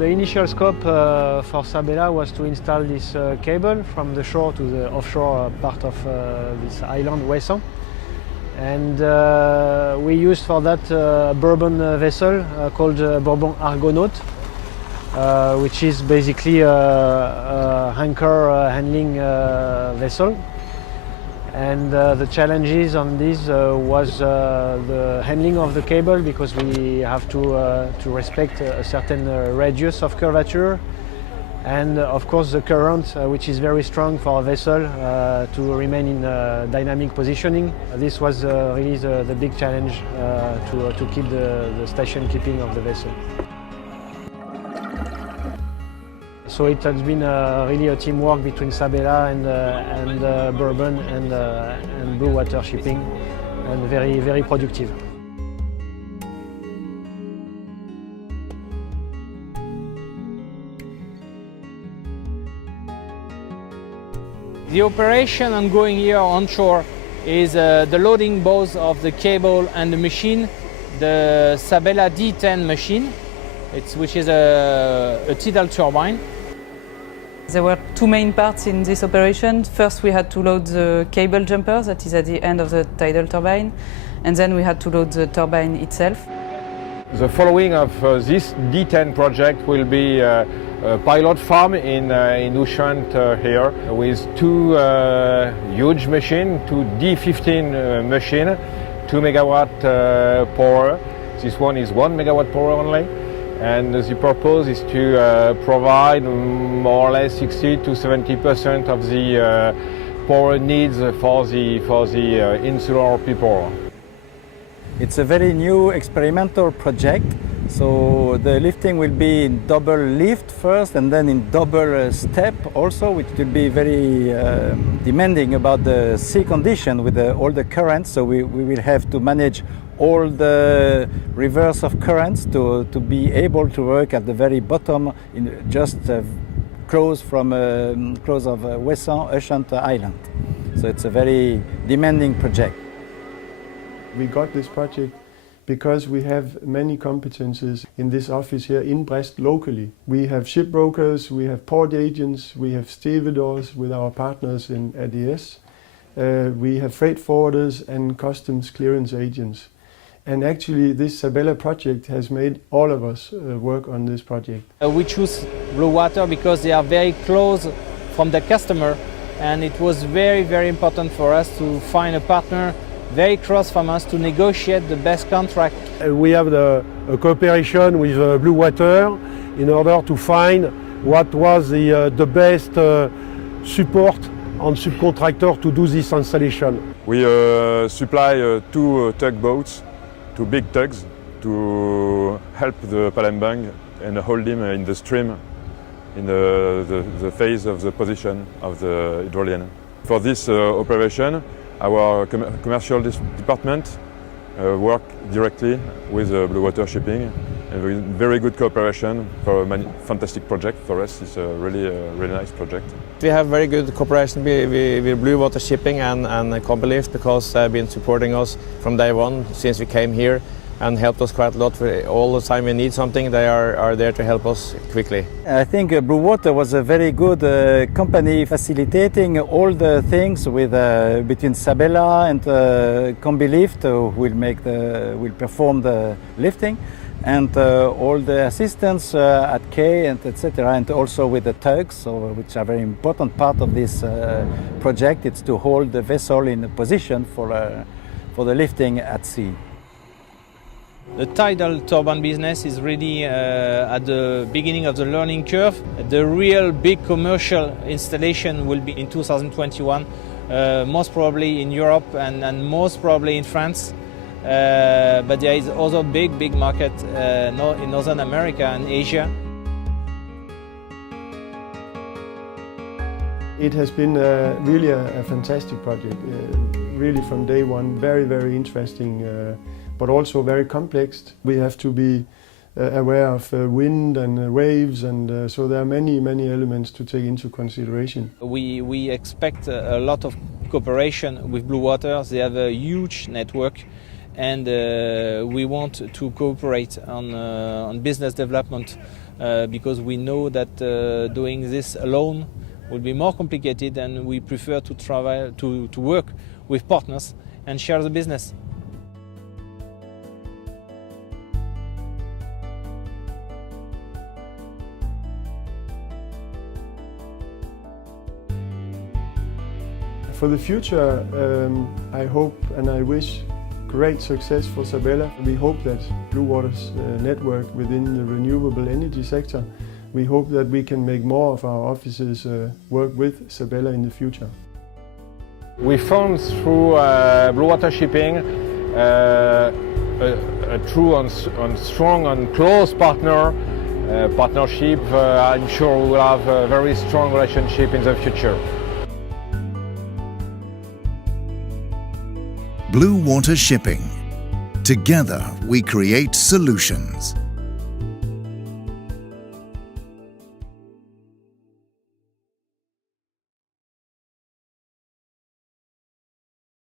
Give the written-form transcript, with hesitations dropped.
The initial scope for Sabella was to install this cable from the shore to the offshore part of this island, Wesson. And we used for that a Bourbon vessel called Bourbon Argonaut, which is basically a anchor handling vessel. And the challenges on this was the handling of the cable, because we have to respect a certain radius of curvature, and of course the current, which is very strong for a vessel to remain in dynamic positioning. This was really the big challenge to keep the station keeping of the vessel. So it has been really a teamwork between Sabella and Bourbon and Blue Water Shipping, and very, very productive. The operation ongoing here onshore is the loading both of the cable and the machine, the SABELLA D10 machine, which is a tidal turbine. There were two main parts in this operation. First, we had to load the cable jumper that is at the end of the tidal turbine, and then we had to load the turbine itself. The following of this D10 project will be a pilot farm in Ushant here, with two huge machines, two D15 machine, 2 megawatt power. This one is 1 megawatt power only. And the purpose is to provide more or less 60 to 70% of the power needs for the insular people. It's a very new experimental project. So the lifting will be in double lift first, and then in double step also, which will be very demanding about the sea condition with all the currents. So we will have to manage all the reverse of currents to be able to work at the very bottom, in just close of Wesson, Ushant Island. So it's a very demanding project. We got this project because we have many competences in this office here in Brest locally. We have shipbrokers, we have port agents, we have stevedores with our partners in ADS. We have freight forwarders and customs clearance agents. And actually this Sabella project has made all of us work on this project. We choose Blue Water because they are very close from the customer, and it was very, very important for us to find a partner very close from us to negotiate the best contract. We have a cooperation with Blue Water in order to find what was the best support on subcontractor to do this installation. We supply two tugboats, two big tugs, to help the Palembang and hold him in the stream in the phase of the position of the hydrolian. For this operation, our commercial department work directly with Blue Water Shipping, and very good cooperation for a fantastic project. For us, it's a really nice project. We have very good cooperation with Blue Water Shipping and Combilift, because they've been supporting us from day one since we came here, and helped us quite a lot. All the time we need something, they are there to help us quickly. I think Blue Water was a very good company, facilitating all the things with between Sabella and Combilift, who will perform the lifting, and all the assistants at K and etc., and also with the tugs, which are a very important part of this project. It's to hold the vessel in a position for the lifting at sea. The tidal turbine business is really at the beginning of the learning curve. The real big commercial installation will be in 2021, most probably in Europe and most probably in France. But there is also big market in Northern America and Asia. It has been really a fantastic project, really from day one, very interesting, but also very complex. We have to be aware of wind and waves, and so there are many elements to take into consideration. We expect a lot of cooperation with Blue Water. They have a huge network, and we want to cooperate on business development because we know that doing this alone will be more complicated, and we prefer to travel to work with partners and share the business. For the future, I hope and I wish great success for Sabella. We hope that Blue Water's network within the renewable energy sector, we hope that we can make more of our offices work with Sabella in the future. We found through Blue Water Shipping a true and strong and close partnership. I'm sure we will have a very strong relationship in the future. Blue Water Shipping. Together we create solutions.